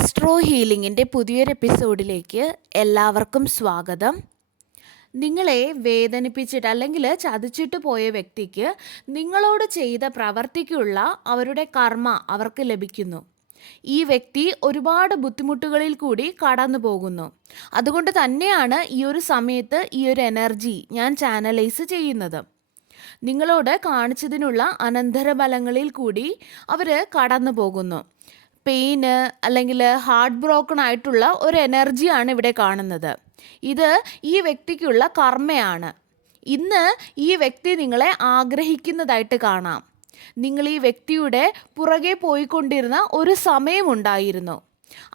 Astro ഹീലിംഗിന്റെ പുതിയൊരു എപ്പിസോഡിലേക്ക് എല്ലാവർക്കും സ്വാഗതം. നിങ്ങളെ വേദനിപ്പിച്ചിട്ട് അല്ലെങ്കിൽ ചതിച്ചിട്ട് പോയ വ്യക്തിക്ക് നിങ്ങളോട് ചെയ്ത പ്രവർത്തിക്കുള്ള അവരുടെ കർമ്മ അവർക്ക് ലഭിക്കുന്നു. ഈ വ്യക്തി ഒരുപാട് ബുദ്ധിമുട്ടുകളിൽ കൂടി കടന്നു പോകുന്നു. അതുകൊണ്ട് തന്നെയാണ് ഈ ഒരു സമയത്ത് ഈ ഒരു എനർജി ഞാൻ ചാനലൈസ് ചെയ്യുന്നത്. നിങ്ങളോട് കാണിച്ചതിനുള്ള അനന്തരഫലങ്ങളിൽ കൂടി അവർ കടന്നു പോകുന്നു. പെയിന് അല്ലെങ്കിൽ ഹാർട്ട് ബ്രോക്കൺ ആയിട്ടുള്ള ഒരു എനർജിയാണ് ഇവിടെ കാണുന്നത്. ഇത് ഈ വ്യക്തിക്കുള്ള കർമ്മയാണ്. ഇന്ന് ഈ വ്യക്തി നിങ്ങളെ ആഗ്രഹിക്കുന്നതായിട്ട് കാണാം. നിങ്ങൾ ഈ വ്യക്തിയുടെ പുറകെ പോയിക്കൊണ്ടിരുന്ന ഒരു സമയമുണ്ടായിരുന്നു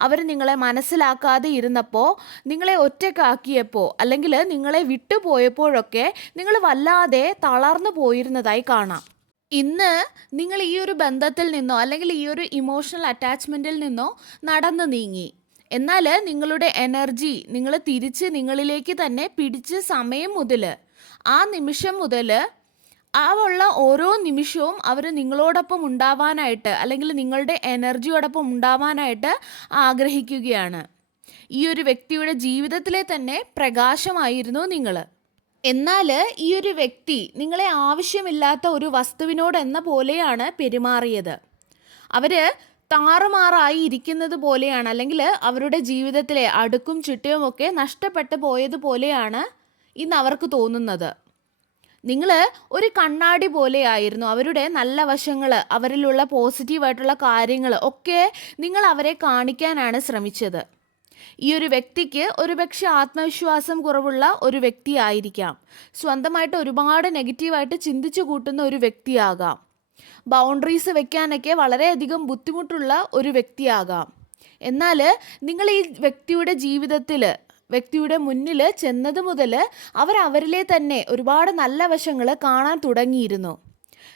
അവർ നിങ്ങളെ മനസ്സിലാക്കാതെ ഇരുന്നപ്പോൾ നിങ്ങളെ ഒറ്റക്കാക്കിയപ്പോൾ അല്ലെങ്കിൽ നിങ്ങളെ വിട്ടുപോയപ്പോഴൊക്കെ നിങ്ങൾ വല്ലാതെ തളർന്നു പോയിരുന്നതായി കാണാം. ഇന്ന് നിങ്ങൾ ഈ ഒരു ബന്ധത്തിൽ നിന്നോ അല്ലെങ്കിൽ ഈ ഒരു ഇമോഷണൽ അറ്റാച്ച്മെന്റിൽ നിന്നോ നടന്നു നീങ്ങി. എന്നാൽ നിങ്ങളുടെ എനർജി നിങ്ങൾ തിരിച്ച് നിങ്ങളിലേക്ക് തന്നെ പിടിച്ച് സമയം മുതൽ ആ നിമിഷം മുതൽ ആ ഉള്ള ഓരോ നിമിഷവും അവർ നിങ്ങളോടൊപ്പം ഉണ്ടാവാനായിട്ട് അല്ലെങ്കിൽ നിങ്ങളുടെ എനർജിയോടൊപ്പം ഉണ്ടാവാനായിട്ട് ആഗ്രഹിക്കുകയാണ്. ഈ ഒരു വ്യക്തിയുടെ ജീവിതത്തിലെ തന്നെ പ്രകാശമായിരുന്നു നിങ്ങൾ. എന്നാൽ ഈ ഒരു വ്യക്തി നിങ്ങളെ ആവശ്യമില്ലാത്ത ഒരു വസ്തുവിനോട് എന്ന പോലെയാണ് പെരുമാറിയത്. അവർ താറുമാറായി ഇരിക്കുന്നത് പോലെയാണ് അല്ലെങ്കിൽ അവരുടെ ജീവിതത്തിലെ അടുക്കും ചിട്ടയും ഒക്കെ നഷ്ടപ്പെട്ടു പോയതുപോലെയാണ് ഇന്ന് അവർക്ക് തോന്നുന്നത്. നിങ്ങൾ ഒരു കണ്ണാടി പോലെയായിരുന്നു അവരുടെ നല്ല വശങ്ങൾ അവരിലുള്ള പോസിറ്റീവായിട്ടുള്ള കാര്യങ്ങൾ ഒക്കെ നിങ്ങൾ അവരെ കാണിക്കാനാണ് ശ്രമിച്ചത്. ഈ ഒരു വ്യക്തിക്ക് ഒരുപക്ഷെ ആത്മവിശ്വാസം കുറവുള്ള ഒരു വ്യക്തിയായിരിക്കാം. സ്വന്തമായിട്ട് ഒരുപാട് നെഗറ്റീവായിട്ട് ചിന്തിച്ചു കൂട്ടുന്ന ഒരു വ്യക്തിയാകാം. ബൗണ്ടറീസ് വെക്കാനൊക്കെ വളരെയധികം ബുദ്ധിമുട്ടുള്ള ഒരു വ്യക്തിയാകാം. എന്നാൽ നിങ്ങൾ ഈ വ്യക്തിയുടെ ജീവിതത്തിൽ വ്യക്തിയുടെ മുന്നിൽ ചെന്നത് മുതൽ അവർ അവരിലെ തന്നെ ഒരുപാട് നല്ല വശങ്ങൾ കാണാൻ തുടങ്ങിയിരുന്നു.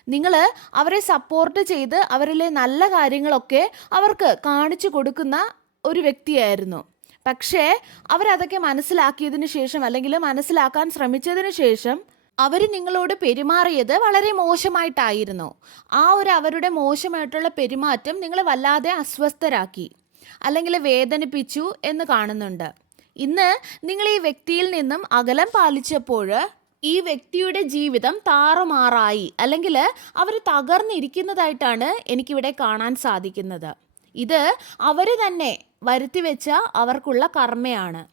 നിങ്ങൾ അവരെ സപ്പോർട്ട് ചെയ്ത് അവരിലെ നല്ല കാര്യങ്ങളൊക്കെ അവർക്ക് കാണിച്ചു കൊടുക്കുന്ന ഒരു വ്യക്തിയായിരുന്നു. പക്ഷേ അവരതൊക്കെ മനസ്സിലാക്കിയതിന് ശേഷം അല്ലെങ്കിൽ മനസ്സിലാക്കാൻ ശ്രമിച്ചതിന് ശേഷം അവർ നിങ്ങളോട് പെരുമാറിയത് വളരെ മോശമായിട്ടായിരുന്നു. ആ ഒരു അവരുടെ മോശമായിട്ടുള്ള പെരുമാറ്റം നിങ്ങളെ വല്ലാതെ അസ്വസ്ഥരാക്കി അല്ലെങ്കിൽ വേദനിപ്പിച്ചു എന്ന് കാണുന്നുണ്ട്. ഇന്ന് നിങ്ങൾ ഈ വ്യക്തിയിൽ നിന്നും അകലം പാലിച്ചപ്പോൾ ഈ വ്യക്തിയുടെ ജീവിതം താറുമാറായി അല്ലെങ്കിൽ അവർ തകർന്നിരിക്കുന്നതായിട്ടാണ് എനിക്കിവിടെ കാണാൻ സാധിക്കുന്നത്. ഇത് അവർ തന്നെ വരുത്തി വെച്ച അവർക്കുള്ള കർമ്മയാണ്.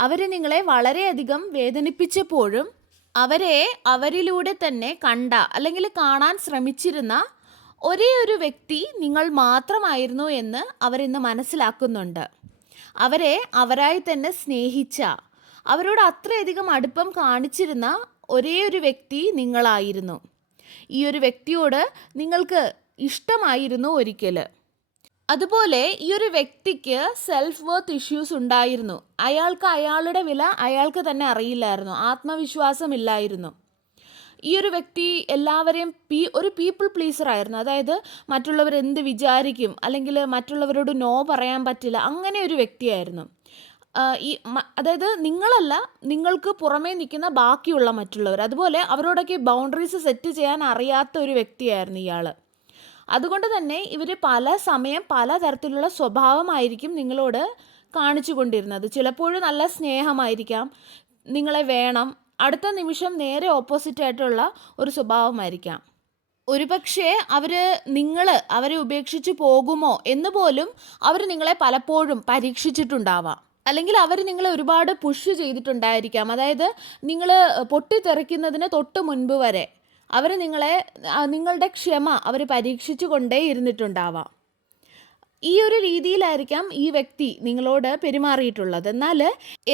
അവർ നിങ്ങളെ വളരെയധികം വേദനിപ്പിച്ചപ്പോഴും അവരെ അവരിലൂടെ തന്നെ കണ്ട അല്ലെങ്കിൽ കാണാൻ ശ്രമിച്ചിരുന്ന ഒരേ ഒരു വ്യക്തി നിങ്ങൾ മാത്രമായിരുന്നു എന്ന് അവരിന്ന് മനസ്സിലാക്കുന്നുണ്ട്. അവരെ അവരായി തന്നെ സ്നേഹിച്ച അവരോട് അത്രയധികം അടുപ്പം കാണിച്ചിരുന്ന ഒരേ ഒരു വ്യക്തി നിങ്ങളായിരുന്നു. ഈ ഒരു വ്യക്തിയോട് നിങ്ങൾക്ക് ഇഷ്ടമായിരുന്നു ഒരിക്കൽ അതുപോലെ ഈ ഒരു വ്യക്തിക്ക് സെൽഫ് വർത്ത് ഇഷ്യൂസ് ഉണ്ടായിരുന്നു. അയാൾക്ക് അയാളുടെ വില അയാൾക്ക് തന്നെ അറിയില്ലായിരുന്നു. ആത്മവിശ്വാസമില്ലായിരുന്നു. ഈ ഒരു വ്യക്തി എല്ലാവരെയും പീ ഒരു പീപ്പിൾ പ്ലീസർ ആയിരുന്നു. അതായത് മറ്റുള്ളവർ എന്ത് വിചാരിക്കും അല്ലെങ്കിൽ മറ്റുള്ളവരോട് നോ പറയാൻ പറ്റില്ല അങ്ങനെ ഒരു വ്യക്തിയായിരുന്നു. ഈ അതായത് നിങ്ങളല്ല നിങ്ങൾക്ക് പുറമേ നിൽക്കുന്ന ബാക്കിയുള്ള മറ്റുള്ളവർ. അതുപോലെ അവരോടൊക്കെ ബൗണ്ടറീസ് സെറ്റ് ചെയ്യാൻ അറിയാത്ത ഒരു വ്യക്തിയായിരുന്നു ഇയാൾ അതുകൊണ്ട് തന്നെ ഇവർ പല സമയം പല തരത്തിലുള്ള സ്വഭാവമായിരിക്കും നിങ്ങളോട് കാണിച്ചു കൊണ്ടിരുന്നത്. ചിലപ്പോൾ നല്ല സ്നേഹമായിരിക്കാം. നിങ്ങളെ വേണം. അടുത്ത നിമിഷം നേരെ ഓപ്പോസിറ്റ് ആയിട്ടുള്ള ഒരു സ്വഭാവമായിരിക്കാം. ഒരുപക്ഷെ അവർ നിങ്ങൾ അവരെ ഉപേക്ഷിച്ച് പോകുമോ എന്ന് പോലും അവർ നിങ്ങളെ പലപ്പോഴും പരീക്ഷിച്ചിട്ടുണ്ടാവാം. അല്ലെങ്കിൽ അവർ നിങ്ങളെ ഒരുപാട് പുഷ് ചെയ്തിട്ടുണ്ടായിരിക്കാം. അതായത് നിങ്ങൾ പൊട്ടിത്തെറിക്കുന്നതിന് തൊട്ട് മുൻപ് വരെ അവർ നിങ്ങളെ നിങ്ങളുടെ ക്ഷമ അവർ പരീക്ഷിച്ചു കൊണ്ടേ ഇരുന്നിട്ടുണ്ടാവാം. ഈ ഒരു രീതിയിലായിരിക്കാം ഈ വ്യക്തി നിങ്ങളോട് പെരുമാറിയിട്ടുള്ളത്. എന്നാൽ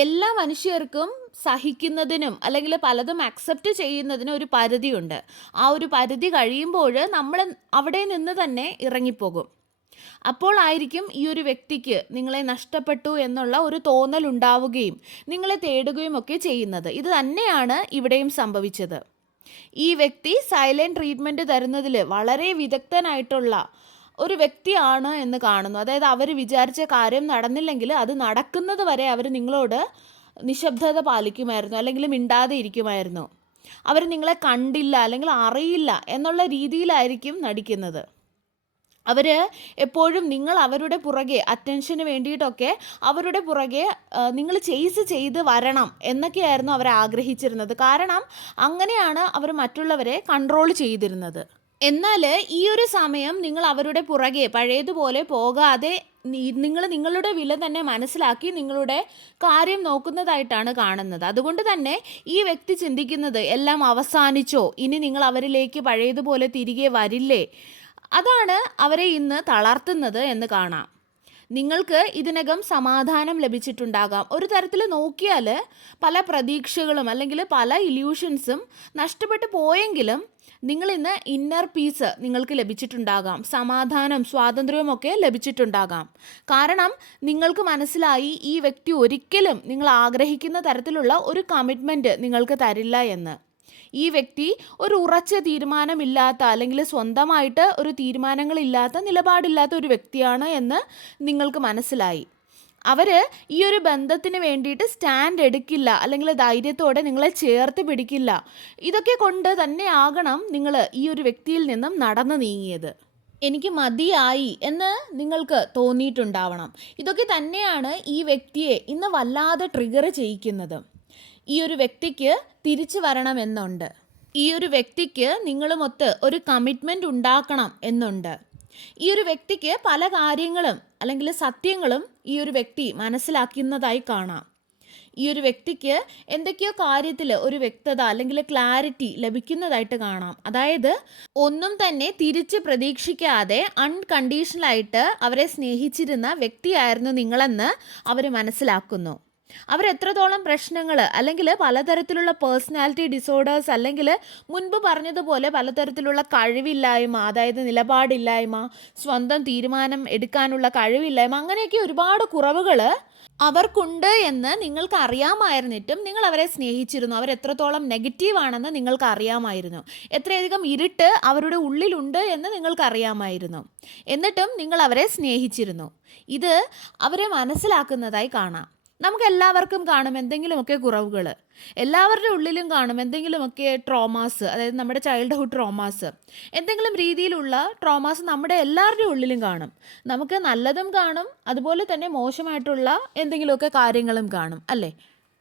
എല്ലാ മനുഷ്യർക്കും സഹിക്കുന്നതിനും അല്ലെങ്കിൽ പലതും അക്സെപ്റ്റ് ചെയ്യുന്നതിനും ഒരു പരിധിയുണ്ട്. ആ ഒരു പരിധി കഴിയുമ്പോൾ നമ്മൾ അവിടെ നിന്ന് തന്നെ ഇറങ്ങിപ്പോകും. അപ്പോൾ ആയിരിക്കും ഈ ഒരു വ്യക്തിക്ക് നിങ്ങളെ നഷ്ടപ്പെട്ടു എന്നുള്ള ഒരു തോന്നൽ ഉണ്ടാവുകയും നിങ്ങളെ തേടുകയും ഒക്കെ ചെയ്യുന്നത്. ഇത് തന്നെയാണ് ഇവിടെയും സംഭവിച്ചത്. ഈ വ്യക്തി സൈലന്റ് ട്രീറ്റ്മെന്റ് തരുന്നതിൽ വളരെ വിദഗ്ധനായിട്ടുള്ള ഒരു വ്യക്തിയാണ് എന്ന് കാണുന്നു. അതായത് അവർ വിചാരിച്ച കാര്യം നടന്നില്ലെങ്കിൽ അത് നടക്കുന്നത് വരെ അവർ നിങ്ങളോട് നിശബ്ദത പാലിക്കുമായിരുന്നു അല്ലെങ്കിൽ മിണ്ടാതെ ഇരിക്കുമായിരുന്നു. അവർ നിങ്ങളെ കണ്ടില്ല അല്ലെങ്കിൽ അറിയില്ല എന്നുള്ള രീതിയിലായിരിക്കും നടിക്കുന്നത്. അവർ എപ്പോഴും നിങ്ങൾ അവരുടെ പുറകെ അറ്റൻഷന് വേണ്ടിയിട്ടൊക്കെ അവരുടെ പുറകെ നിങ്ങൾ ചെയ്സ് ചെയ്ത് വരണം എന്നൊക്കെയായിരുന്നു അവർ ആഗ്രഹിച്ചിരുന്നത്. കാരണം അങ്ങനെയാണ് അവർ മറ്റുള്ളവരെ കൺട്രോൾ ചെയ്തിരുന്നത്. എന്നാൽ ഈ ഒരു സമയം നിങ്ങൾ അവരുടെ പുറകെ പഴയതുപോലെ പോകാതെ നിങ്ങൾ നിങ്ങളുടെ വില തന്നെ മനസ്സിലാക്കി നിങ്ങളുടെ കാര്യം നോക്കുന്നതായിട്ടാണ് കാണുന്നത്. അതുകൊണ്ട് തന്നെ ഈ വ്യക്തി ചിന്തിക്കുന്നത് എല്ലാം അവസാനിച്ചോ? ഇനി നിങ്ങൾ അവരിലേക്ക് പഴയതുപോലെ തിരികെ വരില്ലേ? അതാണ് അവരെ ഇന്ന് തളർത്തുന്നത് എന്ന് കാണാം. നിങ്ങൾക്ക് ഇതിനകം സമാധാനം ലഭിച്ചിട്ടുണ്ടാകാം. ഒരു തരത്തിൽ നോക്കിയാൽ പല പ്രതീക്ഷകളും അല്ലെങ്കിൽ പല ഇല്യൂഷൻസും നഷ്ടപ്പെട്ടു പോയെങ്കിലും നിങ്ങൾ ഇന്ന് ഇന്നർ പീസ് നിങ്ങൾക്ക് ലഭിച്ചിട്ടുണ്ടാകാം. സമാധാനം സ്വാതന്ത്ര്യവും ഒക്കെ ലഭിച്ചിട്ടുണ്ടാകാം. കാരണം നിങ്ങൾക്ക് മനസ്സിലായി ഈ വ്യക്തി ഒരിക്കലും നിങ്ങൾ ആഗ്രഹിക്കുന്ന തരത്തിലുള്ള ഒരു കമ്മിറ്റ്മെന്റ് നിങ്ങൾക്ക് തരില്ല എന്ന്. ഈ വ്യക്തി ഒരു ഉറച്ച തീരുമാനമില്ലാത്ത അല്ലെങ്കിൽ സ്വന്തമായിട്ട് ഒരു തീരുമാനങ്ങളില്ലാത്ത നിലപാടില്ലാത്ത ഒരു വ്യക്തിയാണ് എന്ന് നിങ്ങൾക്ക് മനസ്സിലായി. അവർ ഈ ഒരു ബന്ധത്തിന് വേണ്ടിയിട്ട് സ്റ്റാൻഡ് എടുക്കില്ല അല്ലെങ്കിൽ ധൈര്യത്തോടെ നിങ്ങളെ ചേർത്ത് പിടിക്കില്ല. ഇതൊക്കെ കൊണ്ട് തന്നെ ആകണം നിങ്ങൾ ഈ ഒരു വ്യക്തിയിൽ നിന്നും നടന്നു നീങ്ങിയത്. എനിക്ക് മതിയായി എന്ന് നിങ്ങൾക്ക് തോന്നിയിട്ടുണ്ടാവണം. ഇതൊക്കെ തന്നെയാണ് ഈ വ്യക്തിയെ ഇന്ന് വല്ലാതെ ട്രിഗർ ചെയ്യിക്കുന്നത്. ഈ ഒരു വ്യക്തിക്ക് തിരിച്ചു വരണമെന്നുണ്ട്. ഈ ഒരു വ്യക്തിക്ക് നിങ്ങളുമൊത്ത് ഒരു കമ്മിറ്റ്മെന്റ് ഉണ്ടാക്കണം എന്നുണ്ട്. ഈ ഒരു വ്യക്തിക്ക് പല കാര്യങ്ങളും അല്ലെങ്കിൽ സത്യങ്ങളും ഈ ഒരു വ്യക്തി മനസ്സിലാക്കുന്നതായി കാണാം. ഈ ഒരു വ്യക്തിക്ക് എന്തൊക്കെയോ കാര്യത്തിൽ ഒരു വ്യക്തത അല്ലെങ്കിൽ ക്ലാരിറ്റി ലഭിക്കുന്നതായിട്ട് കാണാം. അതായത് ഒന്നും തന്നെ തിരിച്ച് പ്രതീക്ഷിക്കാതെ അൺകണ്ടീഷണലായിട്ട് അവരെ സ്നേഹിച്ചിരുന്ന വ്യക്തിയായിരുന്നു നിങ്ങളെന്ന് അവർ മനസ്സിലാക്കുന്നു. അവരെത്രത്തോളം പ്രശ്നങ്ങൾ അല്ലെങ്കിൽ പലതരത്തിലുള്ള പേഴ്സണാലിറ്റി ഡിസോർഡേഴ്സ് അല്ലെങ്കിൽ മുൻപ് പറഞ്ഞതുപോലെ പലതരത്തിലുള്ള കഴിവില്ലായ്മ അതായത് നിലപാടില്ലായ്മ സ്വന്തം തീരുമാനം എടുക്കാനുള്ള കഴിവില്ലായ്മ അങ്ങനെയൊക്കെ ഒരുപാട് കുറവുകൾ അവർക്കുണ്ട് എന്ന് നിങ്ങൾക്ക് അറിയാമായിരുന്നിട്ടും നിങ്ങൾ അവരെ സ്നേഹിച്ചിരുന്നു. അവർ എത്രത്തോളം നെഗറ്റീവ് ആണെന്ന് നിങ്ങൾക്ക് അറിയാമായിരുന്നു എത്രയധികം ഇരുട്ട് അവരുടെ ഉള്ളിലുണ്ട് എന്ന് നിങ്ങൾക്ക് അറിയാമായിരുന്നു എന്നിട്ടും നിങ്ങൾ അവരെ സ്നേഹിച്ചിരുന്നു. ഇത് അവരെ മനസ്സിലാക്കുന്നതായി കാണാം. നമുക്ക് എല്ലാവർക്കും കാണും എന്തെങ്കിലുമൊക്കെ കുറവുകൾ എല്ലാവരുടെ ഉള്ളിലും കാണും എന്തെങ്കിലുമൊക്കെ ട്രോമാസ് അതായത് നമ്മുടെ ചൈൽഡ്ഹുഡ് ട്രോമാസ് എന്തെങ്കിലും രീതിയിലുള്ള ട്രോമാസ് നമ്മുടെ എല്ലാവരുടെയും ഉള്ളിലും കാണും. നമുക്ക് നല്ലതും കാണും അതുപോലെ തന്നെ മോശമായിട്ടുള്ള എന്തെങ്കിലുമൊക്കെ കാര്യങ്ങളും കാണും അല്ലേ?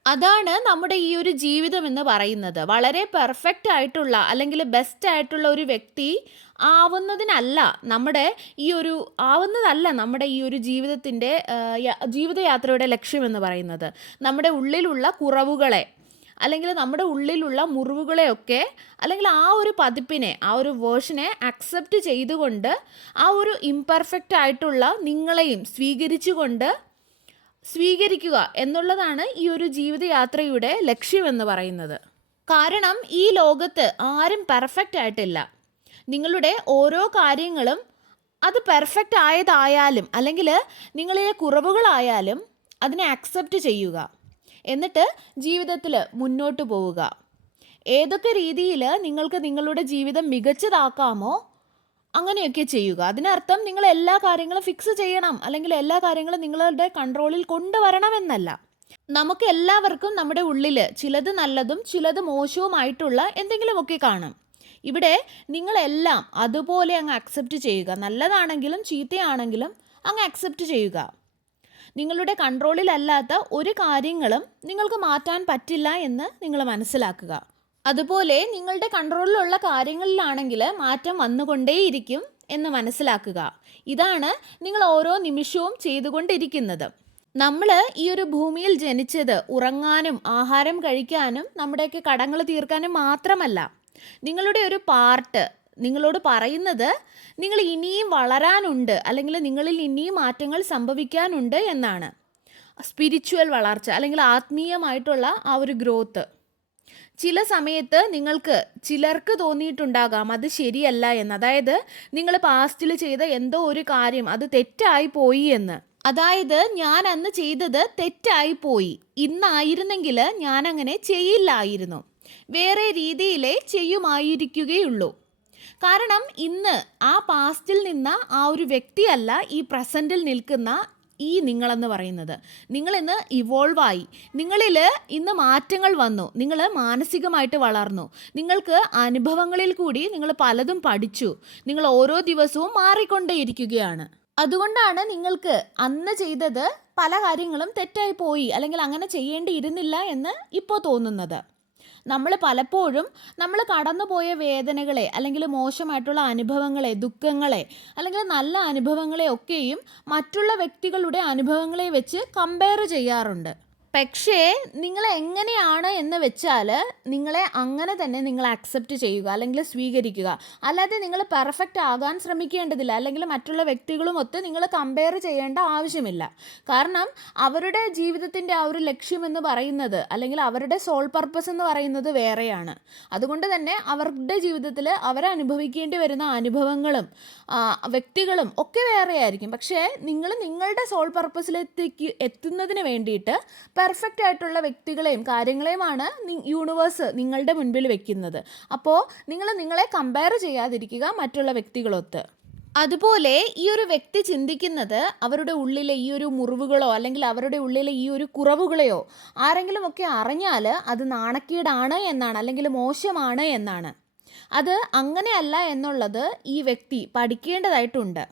അതാണ് നമ്മുടെ ഈ ഒരു ജീവിതം എന്ന് പറയുന്നത്. വളരെ പെർഫെക്റ്റ് ആയിട്ടുള്ള അല്ലെങ്കിൽ ബെസ്റ്റ് ആയിട്ടുള്ള ഒരു വ്യക്തി ആവുന്നതിനല്ല. നമ്മുടെ ഈ ഒരു ആവുന്നതല്ല നമ്മുടെ ഈ ഒരു ജീവിതത്തിന്റെ ജീവിതയാത്രയുടെ ലക്ഷ്യമെന്ന് പറയുന്നത്. നമ്മുടെ ഉള്ളിലുള്ള കുറവുകളെ അല്ലെങ്കിൽ നമ്മുടെ ഉള്ളിലുള്ള മുറിവുകളെയൊക്കെ അല്ലെങ്കിൽ ആ ഒരു പതിപ്പിനെ ആ ഒരു വേർഷനെ അക്സെപ്റ്റ് ചെയ്തുകൊണ്ട് ആ ഒരു ഇംപെർഫെക്റ്റ് ആയിട്ടുള്ള നിങ്ങളെയും സ്വീകരിച്ചുകൊണ്ട് സ്വീകരിക്കുക എന്നുള്ളതാണ് ഈ ഒരു ജീവിതയാത്രയുടെ ലക്ഷ്യമെന്ന് പറയുന്നത്. കാരണം ഈ ലോകത്ത് ആരും പെർഫെക്റ്റ് ആയിട്ടില്ല. നിങ്ങളുടെ ഓരോ കാര്യങ്ങളും അത് പെർഫെക്റ്റ് ആയതായാലും അല്ലെങ്കിൽ നിങ്ങളിലെ കുറവുകളായാലും അതിനെ അക്സെപ്റ്റ് ചെയ്യുക. എന്നിട്ട് ജീവിതത്തിൽ മുന്നോട്ട് പോവുക. ഏതൊക്കെ രീതിയിൽ നിങ്ങൾക്ക് നിങ്ങളുടെ ജീവിതം മികച്ചതാക്കാമോ അങ്ങനെയൊക്കെ ചെയ്യുക. അതിനർത്ഥം നിങ്ങൾ എല്ലാ കാര്യങ്ങളും ഫിക്സ് ചെയ്യണം അല്ലെങ്കിൽ എല്ലാ കാര്യങ്ങളും നിങ്ങളുടെ കൺട്രോളിൽ കൊണ്ടുവരണമെന്നല്ല. നമുക്ക് എല്ലാവർക്കും നമ്മുടെ ഉള്ളിൽ ചിലത് നല്ലതും ചിലത് മോശവുമായിട്ടുള്ള എന്തെങ്കിലുമൊക്കെ കാണും. ഇവിടെ നിങ്ങളെല്ലാം അതുപോലെ അങ്ങ് അക്സെപ്റ്റ് ചെയ്യുക. നല്ലതാണെങ്കിലും ചീത്തയാണെങ്കിലും അങ്ങ് അക്സെപ്റ്റ് ചെയ്യുക. നിങ്ങളുടെ കൺട്രോളിലല്ലാത്ത ഒരു കാര്യങ്ങളും നിങ്ങൾക്ക് മാറ്റാൻ പറ്റില്ല എന്ന് നിങ്ങൾ മനസ്സിലാക്കുക. അതുപോലെ നിങ്ങളുടെ കൺട്രോളിലുള്ള കാര്യങ്ങളിലാണെങ്കിൽ മാറ്റം വന്നുകൊണ്ടേയിരിക്കും എന്ന് മനസ്സിലാക്കുക. ഇതാണ് നിങ്ങൾ ഓരോ നിമിഷവും ചെയ്തുകൊണ്ടിരിക്കുന്നത്. നമ്മൾ ഈ ഒരു ഭൂമിയിൽ ജനിച്ചത് ഉറങ്ങാനും ആഹാരം കഴിക്കാനും നമ്മുടെയൊക്കെ കടങ്ങൾ തീർക്കാനും മാത്രമല്ല. നിങ്ങളുടെ ഒരു പാർട്ട് നിങ്ങളോട് പറയുന്നത് നിങ്ങൾ ഇനിയും വളരാനുണ്ട് അല്ലെങ്കിൽ നിങ്ങളിൽ ഇനിയും മാറ്റങ്ങൾ സംഭവിക്കാനുണ്ട് എന്നാണ്. സ്പിരിച്വൽ വളർച്ച അല്ലെങ്കിൽ ആത്മീയമായിട്ടുള്ള ആ ഒരു ഗ്രോത്ത്. ചില സമയത്ത് നിങ്ങൾക്ക് ചിലർക്ക് തോന്നിയിട്ടുണ്ടാകാം അത് ശരിയല്ല എന്ന്. അതായത് നിങ്ങൾ പാസ്റ്റിൽ ചെയ്ത എന്തോ ഒരു കാര്യം അത് തെറ്റായി പോയി എന്ന്. അതായത് ഞാൻ അന്ന് ചെയ്തത് തെറ്റായി പോയി. ഇന്നായിരുന്നെങ്കിൽ ഞാൻ അങ്ങനെ ചെയ്യില്ലായിരുന്നു. വേറെ രീതിയിലേ ചെയ്യുമായിരിക്കുകയുള്ളൂ. കാരണം ഇന്ന് ആ പാസ്റ്റിൽ നിന്ന ആ ഒരു വ്യക്തിയല്ല ഈ പ്രസന്റിൽ നിൽക്കുന്ന ഈ നിങ്ങളെന്ന് പറയുന്നത്. നിങ്ങളിന്ന് ഇവോൾവായി നിങ്ങളിൽ ഇന്ന് മാറ്റങ്ങൾ വന്നു. നിങ്ങൾ മാനസികമായിട്ട് വളർന്നു. നിങ്ങൾക്ക് അനുഭവങ്ങളിൽ കൂടി നിങ്ങൾ പലതും പഠിച്ചു. നിങ്ങൾ ഓരോ ദിവസവും മാറിക്കൊണ്ടേയിരിക്കുകയാണ്. അതുകൊണ്ടാണ് നിങ്ങൾക്ക് അന്ന് ചെയ്തത് പല കാര്യങ്ങളും തെറ്റായി പോയി. അല്ലെങ്കിൽ അങ്ങനെ ചെയ്യേണ്ടിയിരുന്നില്ല എന്ന് ഇപ്പോൾ തോന്നുന്നത്. നമ്മൾ പലപ്പോഴും നമ്മൾ കടന്നുപോയ വേദനകളെ അല്ലെങ്കിൽ മോശമായിട്ടുള്ള അനുഭവങ്ങളെ ദുഃഖങ്ങളെ അല്ലെങ്കിൽ നല്ല അനുഭവങ്ങളെ ഒക്കെയും മറ്റുള്ള വ്യക്തികളുടെ അനുഭവങ്ങളെ വെച്ച് കമ്പയർ ചെയ്യാറുണ്ട്. പക്ഷേ നിങ്ങൾ എങ്ങനെയാണ് എന്ന് വെച്ചാൽ നിങ്ങളെ അങ്ങനെ തന്നെ നിങ്ങൾ അക്സെപ്റ്റ് ചെയ്യുക അല്ലെങ്കിൽ സ്വീകരിക്കുക. അല്ലാതെ നിങ്ങൾ പെർഫെക്റ്റ് ആകാൻ ശ്രമിക്കേണ്ടതില്ല അല്ലെങ്കിൽ മറ്റുള്ള വ്യക്തികളുമൊത്ത് നിങ്ങൾ കമ്പയർ ചെയ്യേണ്ട ആവശ്യമില്ല. കാരണം അവരുടെ ജീവിതത്തിന്റെ ആ ഒരു ലക്ഷ്യമെന്ന് പറയുന്നത് അല്ലെങ്കിൽ അവരുടെ സോൾ പർപ്പസ് എന്ന് പറയുന്നത് വേറെയാണ്. അതുകൊണ്ട് തന്നെ അവരുടെ ജീവിതത്തിൽ അവരനുഭവിക്കേണ്ടി വരുന്ന അനുഭവങ്ങളും വ്യക്തികളും ഒക്കെ വേറെയായിരിക്കും. പക്ഷേ നിങ്ങൾ നിങ്ങളുടെ സോൾ പർപ്പസിലേക്ക് എത്തുന്നതിന് വേണ്ടിയിട്ട് പെർഫെക്റ്റ് ആയിട്ടുള്ള വ്യക്തികളെയും കാര്യങ്ങളെയുമാണ് യൂണിവേഴ്സ് നിങ്ങളുടെ മുൻപിൽ വെക്കുന്നത്. അപ്പോൾ നിങ്ങൾ നിങ്ങളെ കമ്പയർ ചെയ്യാതിരിക്കുക മറ്റുള്ള വ്യക്തികളൊത്ത് അതുപോലെ ഈ ഒരു വ്യക്തി ചിന്തിക്കുന്നത് അവരുടെ ഉള്ളിലെ ഈ ഒരു മുറിവുകളോ അല്ലെങ്കിൽ അവരുടെ ഉള്ളിലെ ഈ ഒരു കുറവുകളെയോ ആരെങ്കിലും ഒക്കെ അറിഞ്ഞാൽ അത് നാണക്കേടാണ് എന്നാണ് അല്ലെങ്കിൽ മോശമാണ് എന്നാണ്. അത് അങ്ങനെയല്ല എന്നുള്ളത് ഈ വ്യക്തി പഠിക്കേണ്ടതായിട്ടുണ്ട്.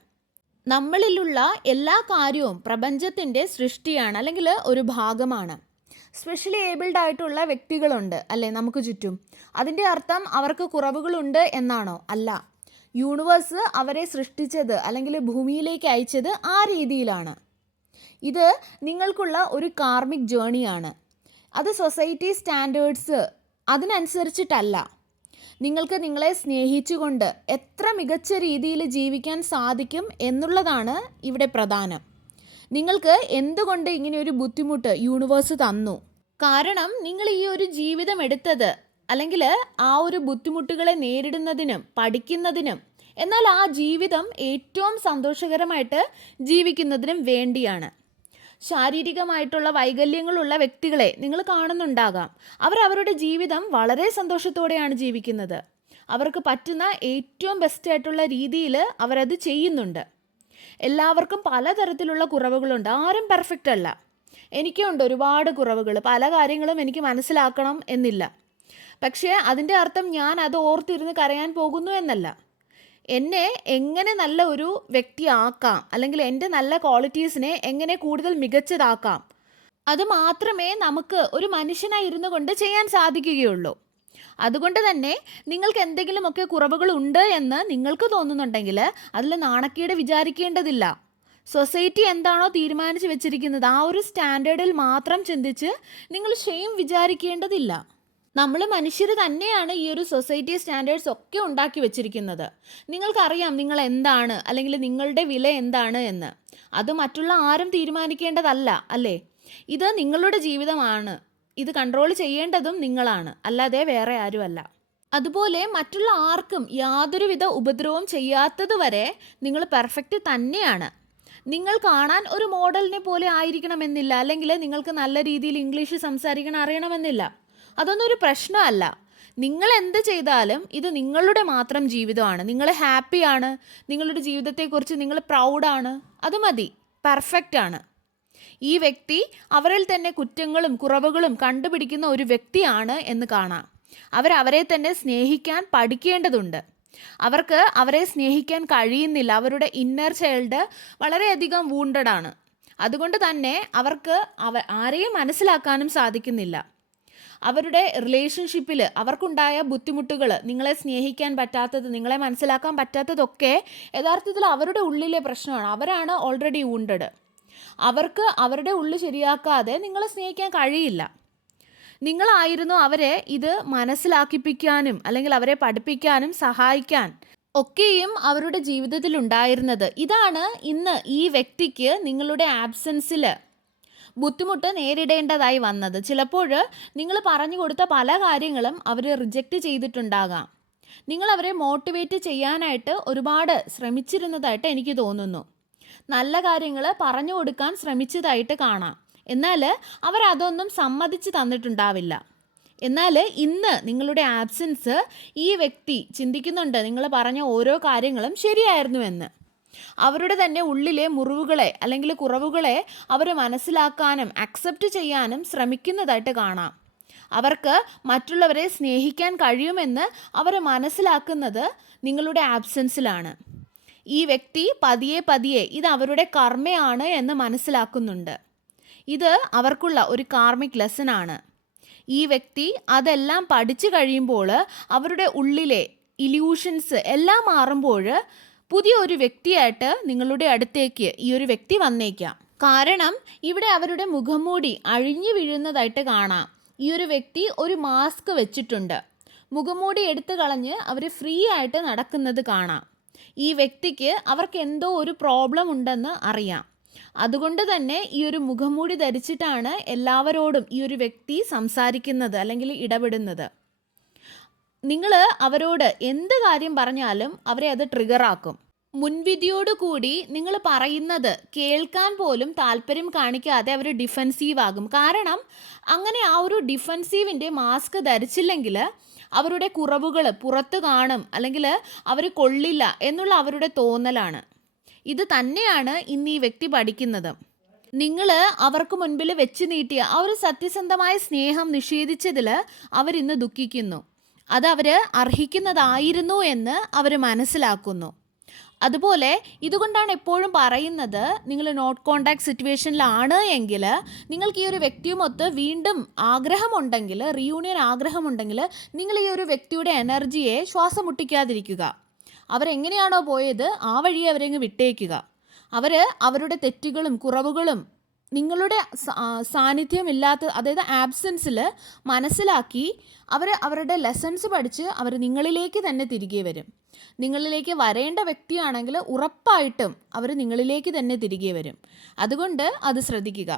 നമ്മളിലുള്ള എല്ലാ കാര്യവും പ്രപഞ്ചത്തിന്റെ സൃഷ്ടിയാണ് അല്ലെങ്കിൽ ഒരു ഭാഗമാണ്. സ്പെഷ്യലി ഏബിൾഡ് ആയിട്ടുള്ള വ്യക്തികളുണ്ട് അല്ലേ നമുക്ക് ചുറ്റും. അതിന്റെ അർത്ഥം അവർക്ക് കുറവുകളുണ്ട് എന്നാണോ? അല്ല. യൂണിവേഴ്സ് അവരെ സൃഷ്ടിച്ചത് അല്ലെങ്കിൽ ഭൂമിയിലേക്ക് അയച്ചത് ആ രീതിയിലാണ്. ഇത് നിങ്ങൾക്കുള്ള ഒരു കാർമിക് ജേണിയാണ് അത് സൊസൈറ്റി സ്റ്റാൻഡേർഡ്സ് അതിനനുസരിച്ചിട്ടല്ല. നിങ്ങൾക്ക് നിങ്ങളെ സ്നേഹിച്ചുകൊണ്ട് എത്ര മികച്ച രീതിയിൽ ജീവിക്കാൻ സാധിക്കും എന്നുള്ളതാണ് ഇവിടെ പ്രധാനം. നിങ്ങൾക്ക് എന്തുകൊണ്ട് ഇങ്ങനെ ഒരു ബുദ്ധിമുട്ട് യൂണിവേഴ്സ് തന്നു? കാരണം നിങ്ങൾ ഈ ഒരു ജീവിതം എടുത്തത് അല്ലെങ്കിൽ ആ ഒരു ബുദ്ധിമുട്ടുകളെ നേരിടുന്നതിനും പഠിക്കുന്നതിനും എന്നാൽ ആ ജീവിതം ഏറ്റവും സന്തോഷകരമായിട്ട് ജീവിക്കുന്നതിനും വേണ്ടിയാണ്. ശാരീരികമായിട്ടുള്ള വൈകല്യങ്ങളുള്ള വ്യക്തികളെ നിങ്ങൾ കാണുന്നുണ്ടാകാം. അവർ അവരുടെ ജീവിതം വളരെ സന്തോഷത്തോടെയാണ് ജീവിക്കുന്നത്. അവർക്ക് പറ്റുന്ന ഏറ്റവും ബെസ്റ്റ് ആയിട്ടുള്ള രീതിയിൽ അവരത് ചെയ്യുന്നുണ്ട്. എല്ലാവർക്കും പലതരത്തിലുള്ള കുറവുകളുണ്ട്. ആരും പെർഫെക്റ്റ് അല്ല. എനിക്കുണ്ട് ഒരുപാട് കുറവുകൾ പല കാര്യങ്ങളും എനിക്ക് മനസ്സിലാക്കണം എന്നില്ല. പക്ഷേ അതിന്റെ അർത്ഥം ഞാൻ അത് ഓർത്തിരുന്ന് കരയാൻ പോകുന്നു എന്നല്ല. എന്നെ എങ്ങനെ നല്ല ഒരു വ്യക്തിയാക്കാം? അല്ലെങ്കിൽ എന്റെ നല്ല ക്വാളിറ്റീസിനെ എങ്ങനെ കൂടുതൽ മികച്ചതാക്കാം? അത് മാത്രമേ നമുക്ക് ഒരു മനുഷ്യനായി ഇരുന്നു കൊണ്ട് ചെയ്യാൻ സാധിക്കുകയുള്ളൂ. അതുകൊണ്ട് തന്നെ നിങ്ങൾക്ക് എന്തെങ്കിലുമൊക്കെ കുറവുകളുണ്ട് എന്ന് നിങ്ങൾക്ക് തോന്നുന്നുണ്ടെങ്കിൽ അതിൽ നാണക്കേട് വിചാരിക്കേണ്ടതില്ല. സൊസൈറ്റി എന്താണോ തീരുമാനിച്ചു വെച്ചിരിക്കുന്നത് ആ ഒരു സ്റ്റാൻഡേർഡിൽ മാത്രം ചിന്തിച്ച് നിങ്ങൾ ഷെയിം വിചാരിക്കേണ്ടതില്ല. നമ്മൾ മനുഷ്യർ തന്നെയാണ് ഈ ഒരു സൊസൈറ്റി സ്റ്റാൻഡേർഡ്സ് ഒക്കെ ഉണ്ടാക്കി വെച്ചിരിക്കുന്നത്. നിങ്ങൾക്കറിയാം നിങ്ങൾ എന്താണ് അല്ലെങ്കിൽ നിങ്ങളുടെ വില എന്താണ് എന്ന്. അത് മറ്റുള്ള ആരും തീരുമാനിക്കേണ്ടതല്ല അല്ലേ? ഇത് നിങ്ങളുടെ ജീവിതമാണ്. ഇത് കൺട്രോൾ ചെയ്യേണ്ടതും നിങ്ങളാണ് അല്ലാതെ വേറെ ആരുമല്ല. അതുപോലെ മറ്റുള്ള ആർക്കും യാതൊരുവിധ ഉപദ്രവവും ചെയ്യാത്തതുവരെ നിങ്ങൾ പെർഫെക്റ്റ് തന്നെയാണ്. നിങ്ങൾ കാണാൻ ഒരു മോഡലിനെ പോലെ ആയിരിക്കണമെന്നില്ല അല്ലെങ്കിൽ നിങ്ങൾക്ക് നല്ല രീതിയിൽ ഇംഗ്ലീഷ് സംസാരിക്കാൻ അറിയണമെന്നില്ല. അതൊന്നും ഒരു പ്രശ്നമല്ല. നിങ്ങൾ എന്ത് ചെയ്താലും ഇത് നിങ്ങളുടെ മാത്രം ജീവിതമാണ്. നിങ്ങൾ ഹാപ്പിയാണ് നിങ്ങളുടെ ജീവിതത്തെക്കുറിച്ച് നിങ്ങൾ പ്രൗഡാണ് അത് മതി. പെർഫെക്റ്റ് ആണ്. ഈ വ്യക്തി അവരിൽ തന്നെ കുറ്റങ്ങളും കുറവുകളും കണ്ടുപിടിക്കുന്ന ഒരു വ്യക്തിയാണ് എന്ന് കാണാം. അവരവരെ തന്നെ സ്നേഹിക്കാൻ പഠിക്കേണ്ടതുണ്ട്. അവർക്ക് അവരെ സ്നേഹിക്കാൻ കഴിയുന്നില്ല. അവരുടെ ഇന്നർ ചൈൽഡ് വളരെയധികം വൂണ്ടഡാണ് അതുകൊണ്ട് തന്നെ അവർക്ക് അവ ആരെയും മനസ്സിലാക്കാനും സാധിക്കുന്നില്ല. അവരുടെ റിലേഷൻഷിപ്പിൽ അവർക്കുണ്ടായ ബുദ്ധിമുട്ടുകൾ നിങ്ങളെ സ്നേഹിക്കാൻ പറ്റാത്തത് നിങ്ങളെ മനസ്സിലാക്കാൻ പറ്റാത്തതൊക്കെ യഥാർത്ഥത്തിൽ അവരുടെ ഉള്ളിലെ പ്രശ്നമാണ്. അവരാണ് ഓൾറെഡി വൂണ്ടഡ് അവർക്ക് അവരുടെ ഉള്ളിൽ ശരിയാക്കാതെ നിങ്ങളെ സ്നേഹിക്കാൻ കഴിയില്ല. നിങ്ങളായിരുന്നു അവരെ ഇത് മനസ്സിലാക്കിപ്പിക്കാനും അല്ലെങ്കിൽ അവരെ പഠിപ്പിക്കാനും സഹായിക്കാൻ ഒക്കെയും അവരുടെ ജീവിതത്തിൽ ഉണ്ടായിരുന്നത് ഇതാണ് ഇന്ന് ഈ വ്യക്തിക്ക് നിങ്ങളുടെ ആബ്സെൻസിൽ ബുദ്ധിമുട്ട് നേരിടേണ്ടതായി വന്നത്. ചിലപ്പോൾ നിങ്ങൾ പറഞ്ഞു കൊടുത്ത പല കാര്യങ്ങളും അവർ റിജക്റ്റ് ചെയ്തിട്ടുണ്ടാകാം. നിങ്ങൾ അവരെ മോട്ടിവേറ്റ് ചെയ്യാനായിട്ട് ഒരുപാട് ശ്രമിച്ചിരുന്നതായിട്ട് എനിക്ക് തോന്നുന്നു. നല്ല കാര്യങ്ങൾ പറഞ്ഞു കൊടുക്കാൻ ശ്രമിച്ചതായിട്ട് കാണാം. എന്നാൽ അവർ അതൊന്നും സമ്മതിച്ച് തന്നിട്ടുണ്ടാവില്ല. എന്നാൽ ഇന്ന് നിങ്ങളുടെ ആബ്സെൻസ് ഈ വ്യക്തി ചിന്തിക്കുന്നുണ്ട് നിങ്ങൾ പറഞ്ഞ ഓരോ കാര്യങ്ങളും ശരിയായിരുന്നുവെന്ന് അവരുടെ തന്നെ ഉള്ളിലെ മുറിവുകളെ അല്ലെങ്കിൽ കുറവുകളെ അവർ മനസ്സിലാക്കാനും അക്സെപ്റ്റ് ചെയ്യാനും ശ്രമിക്കുന്നതായിട്ട് കാണാം. അവർക്ക് മറ്റുള്ളവരെ സ്നേഹിക്കാൻ കഴിയുമെന്ന് അവർ മനസ്സിലാക്കുന്നത് നിങ്ങളുടെ ആബ്സെൻസിലാണ് ഈ വ്യക്തി പതിയെ പതിയെ ഇത് അവരുടെ കർമ്മയാണ് എന്ന് മനസ്സിലാക്കുന്നുണ്ട്. ഇത് അവർക്കുള്ള ഒരു കാർമിക് ലെസൺ ആണ്. ഈ വ്യക്തി അതെല്ലാം പഠിച്ചു കഴിയുമ്പോൾ അവരുടെ ഉള്ളിലെ ഇല്യൂഷൻസ് എല്ലാം മാറുമ്പോൾ പുതിയ ഒരു വ്യക്തിയായിട്ട് നിങ്ങളുടെ അടുത്തേക്ക് ഈ ഒരു വ്യക്തി വന്നേക്കാം. കാരണം ഇവിടെ അവരുടെ മുഖംമൂടി അഴിഞ്ഞു വീഴുന്നതായിട്ട് കാണാം. ഈ ഒരു വ്യക്തി ഒരു മാസ്ക് വെച്ചിട്ടുണ്ട്. മുഖംമൂടി എടുത്തു കളഞ്ഞ് അവർ ഫ്രീ ആയിട്ട് നടക്കുന്നത് കാണാം. ഈ വ്യക്തിക്ക് അവർക്ക് എന്തോ ഒരു പ്രോബ്ലം ഉണ്ടെന്ന് അറിയാം. അതുകൊണ്ട് തന്നെ ഈ ഒരു മുഖംമൂടി ധരിച്ചിട്ടാണ് എല്ലാവരോടും ഈ ഒരു വ്യക്തി സംസാരിക്കുന്നത് അല്ലെങ്കിൽ ഇടപെടുന്നത്. നിങ്ങൾ അവരോട് എന്ത് കാര്യം പറഞ്ഞാലും അവരെ അത് ട്രിഗറാക്കും മുൻവിധിയോടുകൂടി നിങ്ങൾ പറയുന്നത് കേൾക്കാൻ പോലും താല്പര്യം കാണിക്കാതെ അവർ ഡിഫെൻസീവ് ആകും. കാരണം അങ്ങനെ ആ ഒരു ഡിഫെൻസീവിന്റെ മാസ്ക് ധരിച്ചില്ലെങ്കിൽ അവരുടെ കുറവുകൾ പുറത്ത് കാണും. അല്ലെങ്കിൽ അവർ കൊള്ളില്ല എന്നുള്ള അവരുടെ തോന്നലാണ്. ഇത് തന്നെയാണ് ഇന്ന് ഈ വ്യക്തി പഠിക്കുന്നത്. നിങ്ങൾ അവർക്ക് മുൻപിൽ വെച്ച് നീട്ടിയ ആ ഒരു സത്യസന്ധമായ സ്നേഹം നിഷേധിച്ചതിൽ അവരിന്ന് ദുഃഖിക്കുന്നു. അത് അവർ അർഹിക്കുന്നതായിരുന്നു എന്ന് അവർ മനസ്സിലാക്കുന്നു. അതുപോലെ ഇതുകൊണ്ടാണ് എപ്പോഴും പറയുന്നത് നിങ്ങൾ നോട്ട് കോണ്ടാക്ട് സിറ്റുവേഷനിലാണ് എങ്കിൽ നിങ്ങൾക്ക് ഈ ഒരു വ്യക്തിയുമൊത്ത് വീണ്ടും ആഗ്രഹമുണ്ടെങ്കിൽ റീയൂണിയൻ ആഗ്രഹമുണ്ടെങ്കിൽ നിങ്ങൾ ഈ ഒരു വ്യക്തിയുടെ എനർജിയെ ശ്വാസം മുട്ടിക്കാതിരിക്കുക അവരെങ്ങനെയാണോ പോയത് ആ വഴിയെ അവരെങ്ങ് വിട്ടേക്കുക. അവർ അവരുടെ തെറ്റുകളും കുറവുകളും നിങ്ങളുടെ സാന്നിധ്യമില്ലാത്ത അതായത് ആബ്സെൻസിൽ മനസ്സിലാക്കി അവർ അവരുടെ ലെസൺസ് പഠിച്ച് അവർ നിങ്ങളിലേക്ക് തന്നെ തിരികെ വരും. നിങ്ങളിലേക്ക് വരേണ്ട വ്യക്തിയാണെങ്കിൽ ഉറപ്പായിട്ടും അവർ നിങ്ങളിലേക്ക് തന്നെ തിരികെ വരും. അതുകൊണ്ട് അത് ശ്രദ്ധിക്കുക.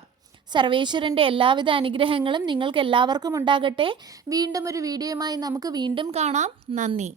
സർവേശ്വരന്റെ എല്ലാവിധ അനുഗ്രഹങ്ങളും നിങ്ങൾക്ക് എല്ലാവർക്കും ഉണ്ടാകട്ടെ. വീണ്ടും ഒരു വീഡിയോയുമായി നമുക്ക് വീണ്ടും കാണാം. നന്ദി.